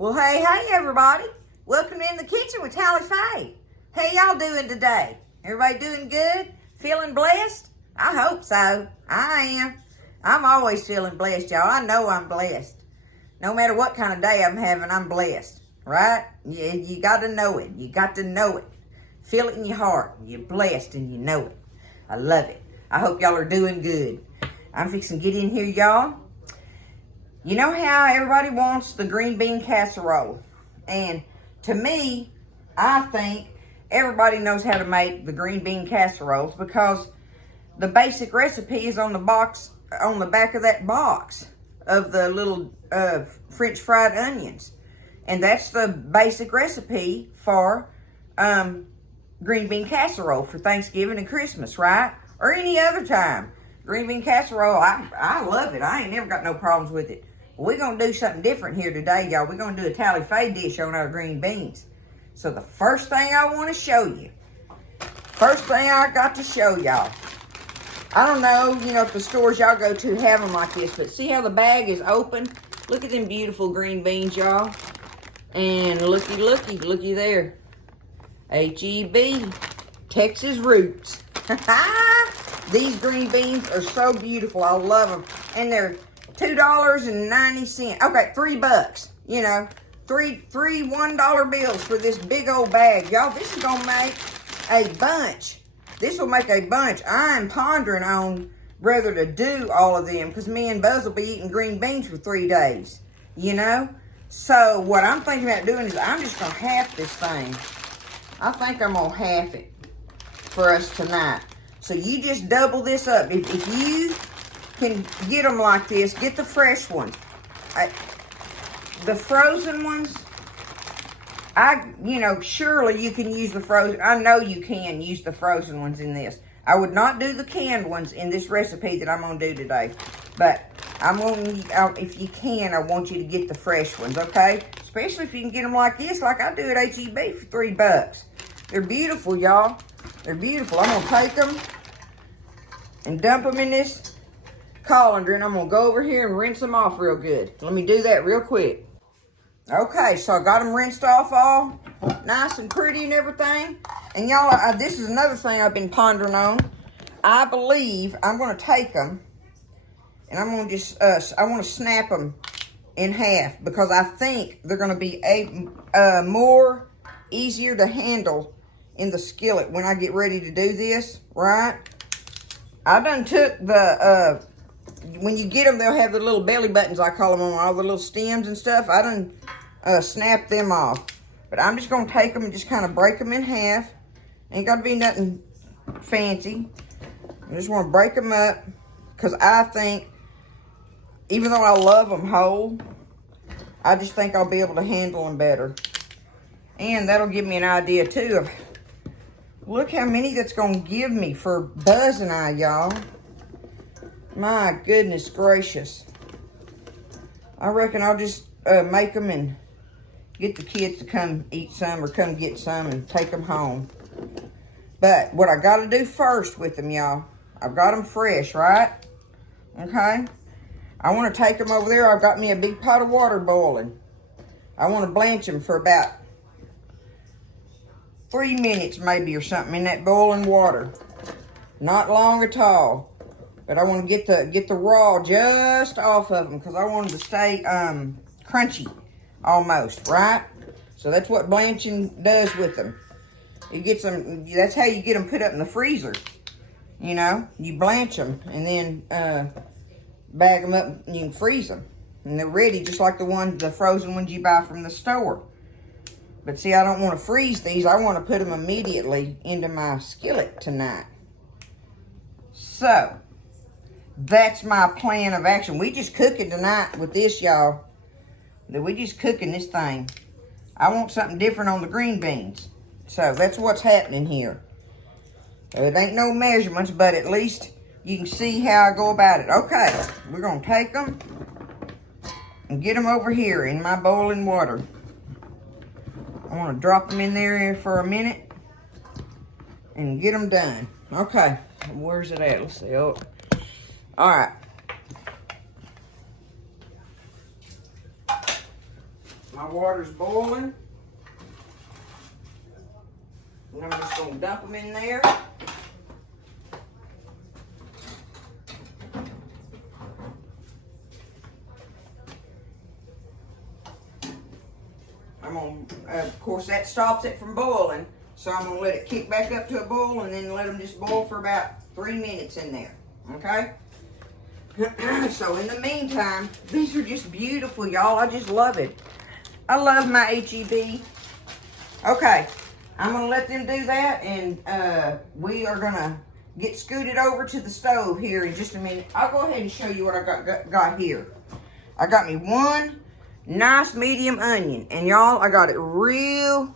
Well, hey, everybody. Welcome in the kitchen with Tally Faye. How y'all doing today? Everybody doing good? Feeling blessed? I hope so. I am. I'm always feeling blessed, y'all. I know I'm blessed. No matter what kind of day I'm having, I'm blessed, right? You got to know it. You got to know it. Feel it in your heart. You're blessed and you know it. I love it. I hope y'all are doing good. I'm fixing to get in here, y'all. You know how everybody wants the green bean casserole? And to me, I think everybody knows how to make the green bean casseroles because the basic recipe is on the box, on the back of that box of the little French fried onions. And that's the basic recipe for green bean casserole for Thanksgiving and Christmas, right? Or any other time. Green bean casserole, I love it. I ain't never got no problems with it. We're going to do something different here today, y'all. We're going to do a Tally Faye dish on our green beans. So the first thing I want to show you, first thing I got to show y'all, I don't know, if the stores y'all go to have them like this, but see how the bag is open? Look at them beautiful green beans, y'all. And looky there. H-E-B, Texas Roots. These green beans are so beautiful. I love them. And they're $2.90. Okay, $3. Three $1 bills for this big old bag. Y'all, this is gonna make a bunch. This will make a bunch. I'm pondering on whether to do all of them because me and Buzz will be eating green beans for 3 days. So what I'm thinking about doing is I'm just gonna half this thing. I think I'm gonna half it for us tonight. So you just double this up. If you can get them like this, get the fresh ones. The frozen ones, surely you can use the frozen. I know you can use the frozen ones in this. I would not do the canned ones in this recipe that I'm gonna do today. But if you can, I want you to get the fresh ones, okay? Especially if you can get them like this, like I do at H-E-B for $3. They're beautiful, y'all. They're beautiful. I'm gonna take them and dump them in this colander, and I'm gonna go over here and rinse them off real good. Let me do that real quick. Okay, so I got them rinsed off all nice and pretty and everything. And y'all, this is another thing I've been pondering on. I believe I'm gonna take them and I'm gonna just, I wanna snap them in half because I think they're gonna be more easier to handle in the skillet when I get ready to do this, right? I done took the, when you get them, they'll have the little belly buttons, I call them, on all the little stems and stuff. I done snapped them off. But I'm just going to take them and just kind of break them in half. Ain't got to be nothing fancy. I just want to break them up because I think, even though I love them whole, I just think I'll be able to handle them better. And that'll give me an idea, too, of look how many that's going to give me for Buzz and I, y'all. My goodness gracious. I reckon I'll just make them and get the kids to come eat some or come get some and take them home. But what I got to do first with them, y'all, I've got them fresh, right? Okay? I want to take them over there. I've got me a big pot of water boiling. I want to blanch them for about 3 minutes maybe or something in that boiling water. Not long at all. But I want to get the raw just off of them because I want them to stay crunchy almost, right? So that's what blanching does with them. It gets them, that's how you get them put up in the freezer. You blanch them and then bag them up and you can freeze them. And they're ready just like the frozen ones you buy from the store. But see, I don't want to freeze these. I want to put them immediately into my skillet tonight. So, that's my plan of action. We just cooking tonight with this, y'all. We just cooking this thing. I want something different on the green beans. So, that's what's happening here. It ain't no measurements, but at least you can see how I go about it. Okay, we're going to take them and get them over here in my boiling water. I want to drop them in there for a minute and get them done. Okay, where's it at? Let's see. Oh, all right. My water's boiling. And I'm just going to dump them in there. I'm going to, of course, that stops it from boiling. So I'm going to let it kick back up to a boil and then let them just boil for about 3 minutes in there. Okay? So in the meantime, these are just beautiful, y'all. I just love it. I love my HEB. Okay, I'm going to let them do that, and we are going to get scooted over to the stove here in just a minute. I'll go ahead and show you what I got here. I got me one nice medium onion, and y'all, I got it real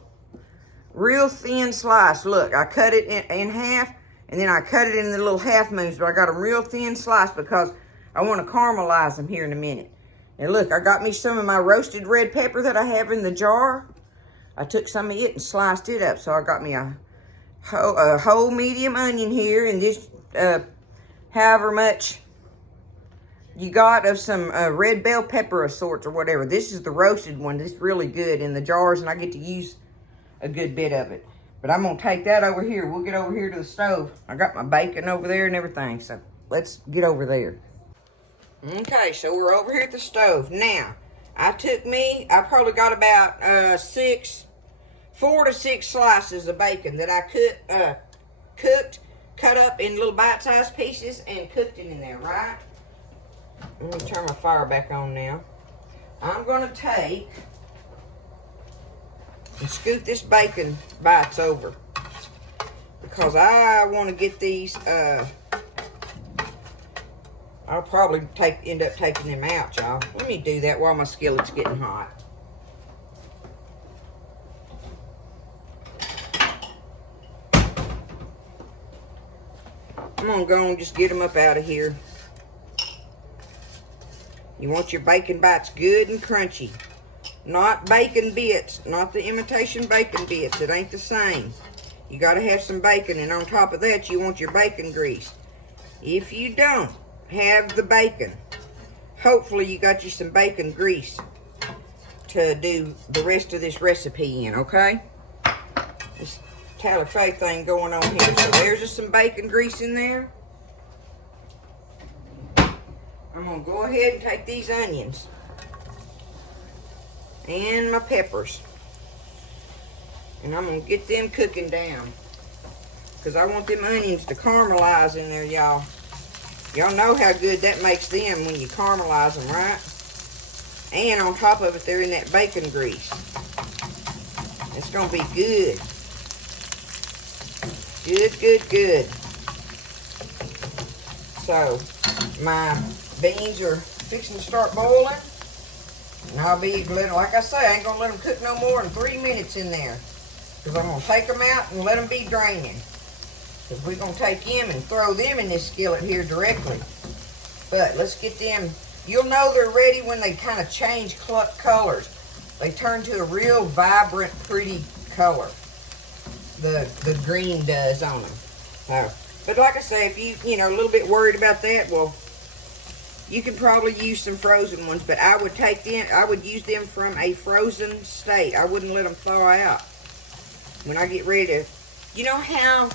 thin slice. Look, I cut it in half, and then I cut it in the little half moons, but I got a real thin slice because I want to caramelize them here in a minute. And look, I got me some of my roasted red pepper that I have in the jar. I took some of it and sliced it up. So I got me a whole medium onion here, and this, however much you got of some red bell pepper of sorts or whatever. This is the roasted one. This is really good in the jars, and I get to use a good bit of it. But I'm going to take that over here. We'll get over here to the stove. I got my bacon over there and everything, so let's get over there. Okay, so we're over here at the stove. Now, I probably got about 4 to 6 slices of bacon that I cut up in little bite-sized pieces and cooked it in there, right? Let me turn my fire back on now. I'm going to take and scoot this bacon bites over because I want to get these, I'll probably end up taking them out, y'all. Let me do that while my skillet's getting hot. I'm going to go and just get them up out of here. You want your bacon bites good and crunchy. Not bacon bits, not the imitation bacon bits. It ain't the same. You got to have some bacon, and on top of that, you want your bacon grease. If you don't have the bacon, hopefully you got you some bacon grease to do the rest of this recipe in, okay? This Talifay thing going on here. So there's just some bacon grease in there. I'm going to go ahead and take these onions and my peppers, and I'm going to get them cooking down because I want them onions to caramelize in there, y'all. Y'all know how good that makes them when you caramelize them, right? And on top of it, they're in that bacon grease. It's going to be good. Good, good, good. So, my beans are fixing to start boiling. And I'll be, like I say, I ain't going to let them cook no more than 3 minutes in there. Because I'm going to take them out and let them be draining. Because we're going to take them and throw them in this skillet here directly. But let's get them. You'll know they're ready when they kind of change colors. They turn to a real vibrant, pretty color. The green does on them. But like I say, if you know, a little bit worried about that, well, you can probably use some frozen ones. But I would use them from a frozen state. I wouldn't let them thaw out. When I get ready to, you know how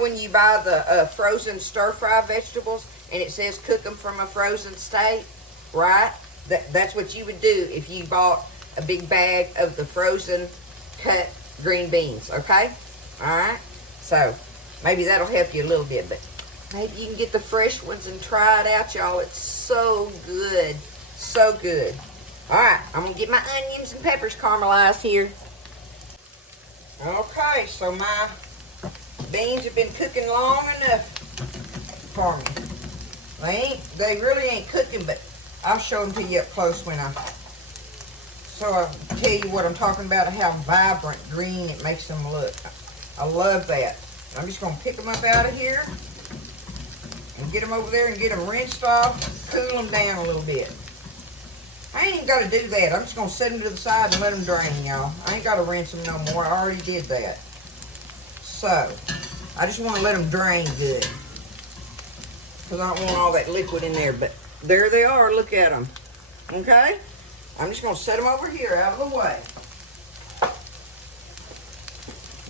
when you buy the frozen stir-fry vegetables and it says cook them from a frozen state, right? That's what you would do if you bought a big bag of the frozen cut green beans, okay? All right? So maybe that'll help you a little bit, but maybe you can get the fresh ones and try it out, y'all. It's so good. So good. All right, I'm going to get my onions and peppers caramelized here. Okay, so my beans have been cooking long enough for me. They really ain't cooking, but I'll show them to you up close when so I'll tell you what I'm talking about, how vibrant green it makes them look. I love that. I'm just going to pick them up out of here and get them over there and get them rinsed off, cool them down a little bit. I ain't even got to do that. I'm just going to set them to the side and let them drain, y'all. I ain't got to rinse them no more. I already did that. So, I just want to let them drain good. Because I don't want all that liquid in there. But there they are. Look at them. Okay? I'm just going to set them over here out of the way.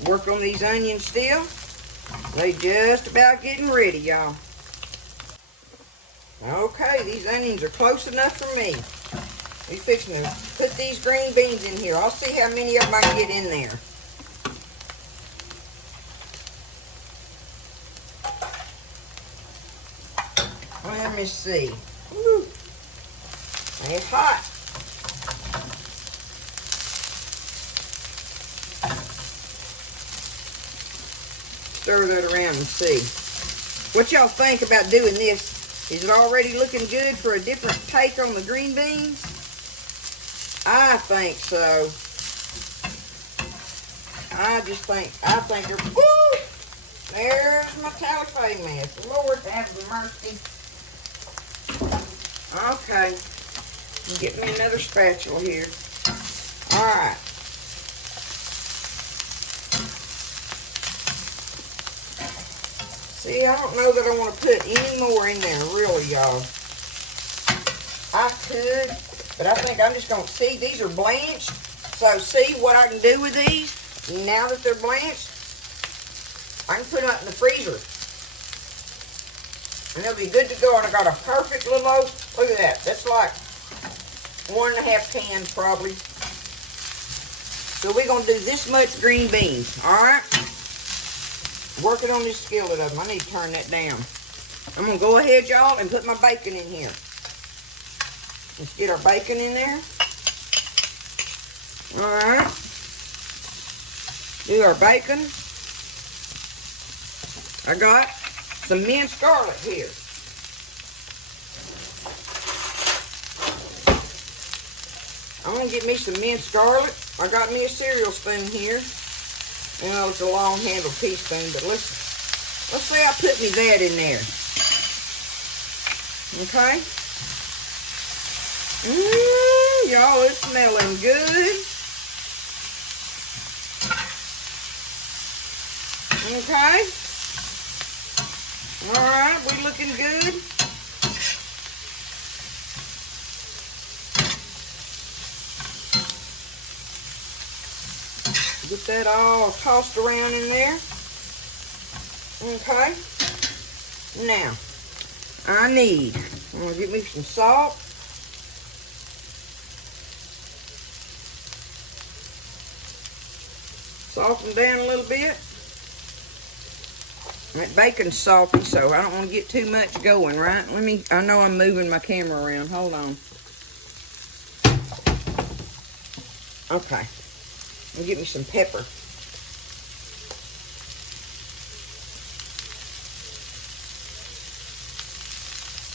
Work on these onions still. They just about getting ready, y'all. Okay, these onions are close enough for me. We're fixing to put these green beans in here. I'll see how many of them I can get in there. Let me see. Woo. It's hot. Stir that around and see. What y'all think about doing this? Is it already looking good for a different take on the green beans? I think so. I think they're, woo! There's my Sautéing mess. Lord have mercy. Okay. Get me another spatula here. Alright. See, I don't know that I want to put any more in there, really, y'all. I could, but I think I'm just going to, see, these are blanched. So, see what I can do with these? Now that they're blanched, I can put them up in the freezer. And they'll be good to go. And I got a perfect little old, look at that. That's like 1.5 cans, probably. So, we're going to do this much green beans, all right? Working on this skillet of them. I need to turn that down. I'm going to go ahead, y'all, and put my bacon in here. Let's get our bacon in there. Alright. Do our bacon. I got some minced garlic here. I'm going to get me some minced garlic. I got me a cereal spoon here. You know, it's a long-handled teaspoon, but let's say I put me that in there. Okay? Y'all, it's smelling good. Okay? Alright, we looking good. Get that all tossed around in there. Okay. Now, I'm going to get me some salt. Salt them down a little bit. That bacon's salty, so I don't want to get too much going, right? I know I'm moving my camera around. Hold on. Okay. And get me some pepper.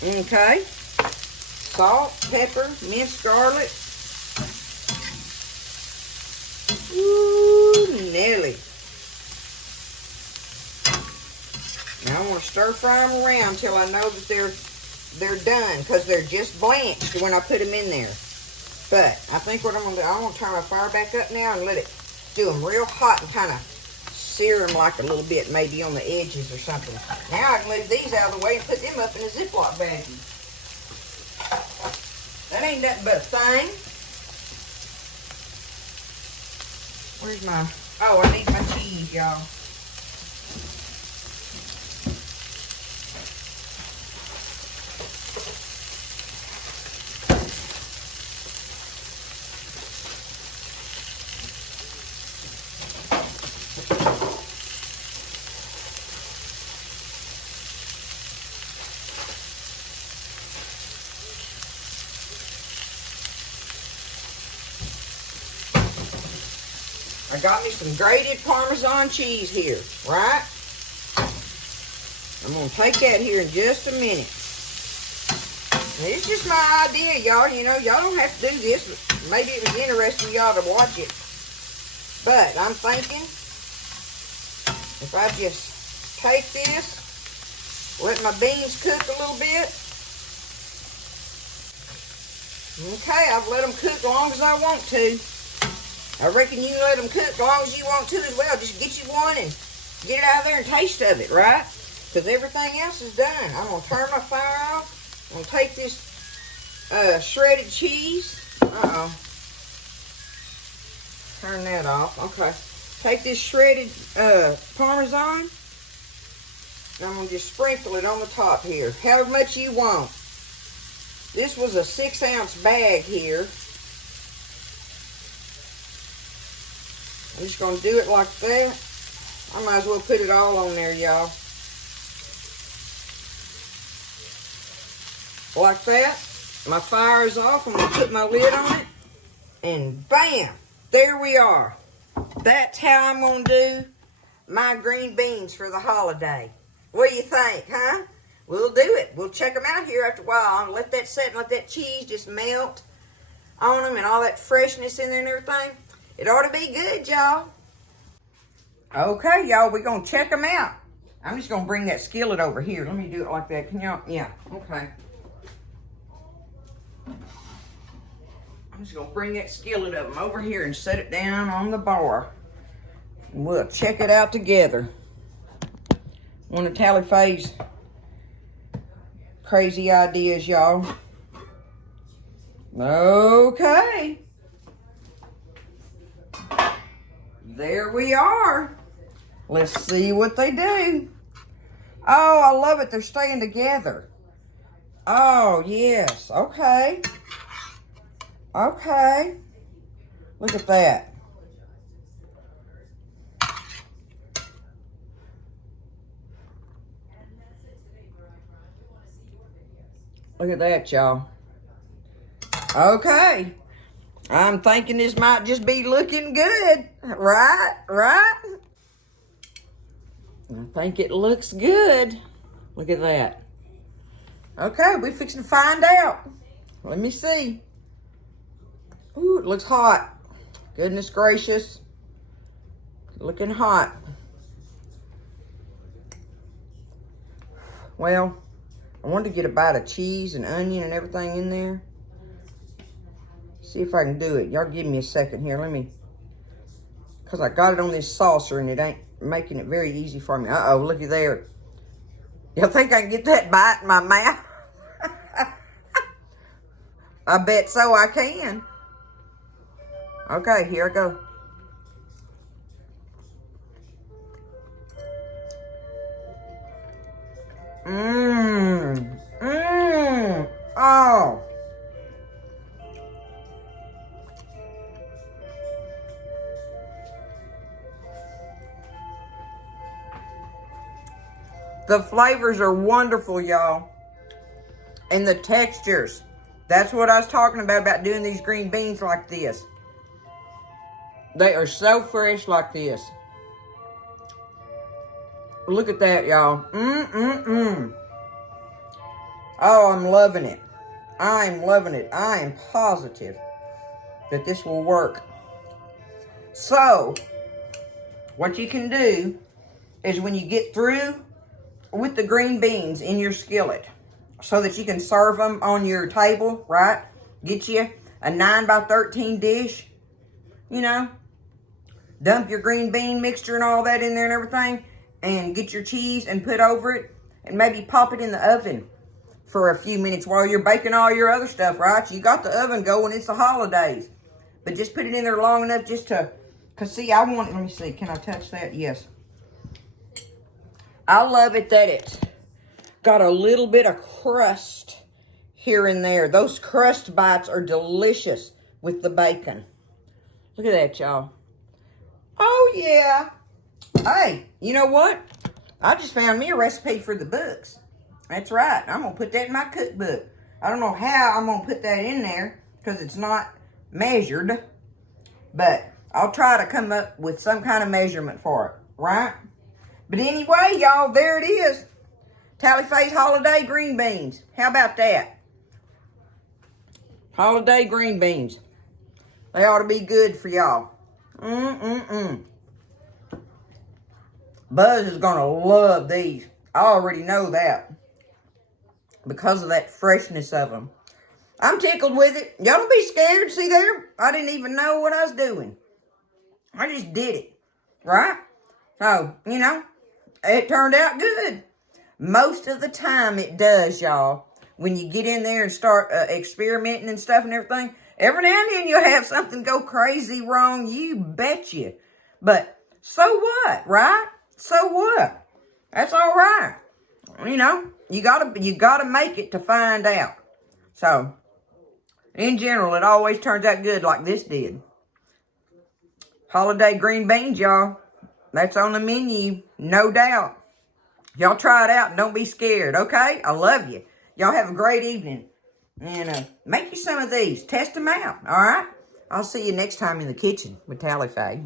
Okay. Salt, pepper, minced garlic. Ooh, Nelly. Now I want to stir fry them around till I know that they're done, because they're just blanched when I put them in there. But I think what I'm going to do, I'm going to turn my fire back up now and let it do them real hot and kind of sear them like a little bit, maybe on the edges or something. Now I can move these out of the way and put them up in a Ziploc baggie. That ain't nothing but a thing. Where's my, oh, I need my cheese, y'all. I got me some grated Parmesan cheese here, right? I'm going to take that here in just a minute. And it's just my idea, y'all. You know, y'all don't have to do this. Maybe it was interesting y'all to watch it. But I'm thinking, if I just take this, let my beans cook a little bit. Okay, I've let them cook as long as I want to. I reckon you can let them cook as long as you want to as well. Just get you one and get it out of there and taste of it, right? Because everything else is done. I'm going to turn my fire off. I'm going to take this shredded cheese. Uh-oh. that off. Okay. Take this shredded Parmesan. I'm going to just sprinkle it on the top here. However much you want. This was a 6-ounce bag here. I'm just going to do it like that. I might as well put it all on there, y'all. Like that. My fire is off. I'm going to put my lid on it. And bam! There we are. That's how I'm going to do my green beans for the holiday. What do you think, huh? We'll do it. We'll check them out here after a while. I'll let that set and let that cheese just melt on them and all that freshness in there and everything. It ought to be good, y'all. Okay, y'all, we're going to check them out. I'm just going to bring that skillet over here. Let me do it like that. Can y'all? Yeah, okay. I'm just going to bring that skillet of them over here and set it down on the bar. And we'll check it out together. One of Tally Faye's crazy ideas, y'all. Okay. There we are. Let's see what they do. Oh, I love it. They're staying together. Oh, yes. Okay. Okay. Look at that. Look at that, y'all. Okay. I'm thinking this might just be looking good. Right? Right? I think it looks good. Look at that. Okay, we're fixing to find out. Let me see. Ooh, it looks hot. Goodness gracious. Looking hot. Well, I wanted to get a bite of cheese and onion and everything in there. See if I can do it. Y'all give me a second here. Let me, because I got it on this saucer and it ain't making it very easy for me. Uh-oh, looky there. Y'all think I can get that bite in my mouth? I bet so I can. Okay, here I go. Mmm. Mmm. Oh. The flavors are wonderful, y'all. And the textures. That's what I was talking about doing these green beans like this. They are so fresh like this. Look at that, y'all. Oh, I'm loving it. I'm loving it. I am positive that this will work. So, what you can do is when you get through with the green beans in your skillet, so that you can serve them on your table, right? Get you a 9x13 dish, you know. Dump your green bean mixture and all that in there and everything, and get your cheese and put over it, and maybe pop it in the oven for a few minutes while you're baking all your other stuff, right? You got the oven going, it's the holidays. But just put it in there long enough just to, because see, I want, let me see, can I touch that? Yes. I love it that it's got a little bit of crust here and there. Those crust bites are delicious with the bacon. Look at that, y'all. Oh, yeah. Hey, you know what? I just found me a recipe for the books. That's right. I'm going to put that in my cookbook. I don't know how I'm going to put that in there because it's not measured. But I'll try to come up with some kind of measurement for it, right? But anyway, y'all, there it is. Tally Faye's holiday green beans. How about that? Holiday green beans. They ought to be good for y'all. Buzz is going to love these. I already know that. Because of that freshness of them. I'm tickled with it. Y'all don't be scared. See there? I didn't even know what I was doing. I just did it. Right? So, you know, it turned out good. Most of the time it does, y'all. When you get in there and start experimenting and stuff and everything, Every now and then you'll have something go crazy wrong. You betcha. But so what, right? So what? That's all right. You know, you gotta make it to find out. So, in general, it always turns out good like this did. Holiday green beans, y'all. That's on the menu, no doubt. Y'all try it out and don't be scared, okay? I love you. Y'all have a great evening. And make you some of these. Test them out, all right? I'll see you next time in the kitchen with Tally Faye.